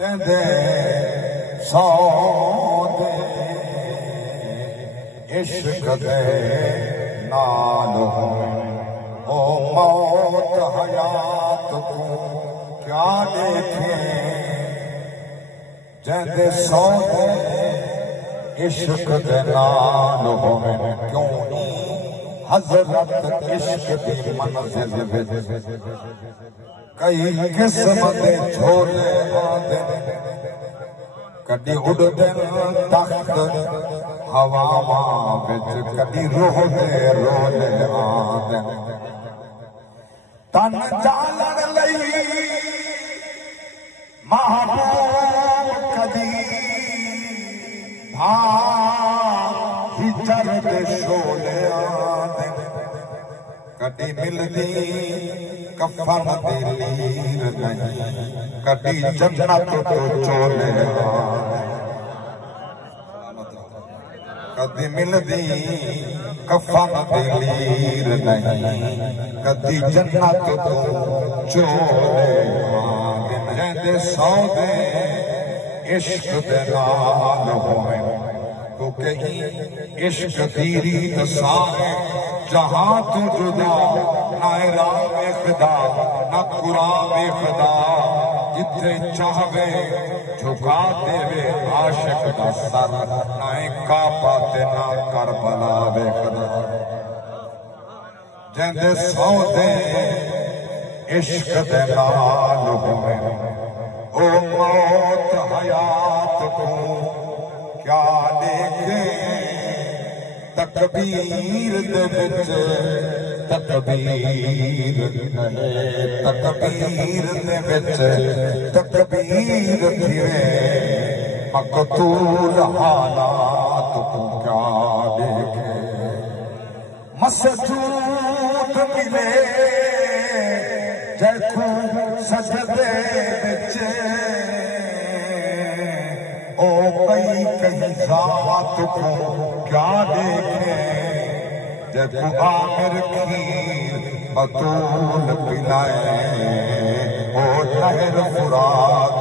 جندے سودے عشق دے نال ہوئے او موت حیات کو کیا دیکھیں جندے سودے عشق دے نال ہوئے کیوں حضرت عشق دی منزل وچ کئی قسم دے جھولے آندے کدی اڑدن تخت ہواواں وچ کدی روح دے رولے آندے تن چالن لئی محبوب کدی ہجر دے شولے آندے کدی ملدی کفن دی لیر نہیں کدی جنت تو چولے آندے کدی ملدی کفن دی لیر نہیں کدی جنت تو چولے آندے جندے سودے عشق دے نال ہوئے تو کہیں عشق دی ریت سارے جہاں تو جدا نہ راہ خدا نہ قرآن خدا جتنے چاہوے جھکا دے وے عاشق دا سر نہ کعبہ تے نہ کربلا وے خدا جندے سودے عشق دے نال ہوئے او موت حیات کو کیا دیکھیں تکبیر دے وچ تکبیر نہیں تکبیر دے وچ تکبیر تھیوے مقتول حالات کو کیا دیکھیں مسجود ملے جیکھو سجدے وچ او کئی کئی ذات کو کیا دیکھیں جیکھو عامر کھیر بطول پلائیں او نہر فرات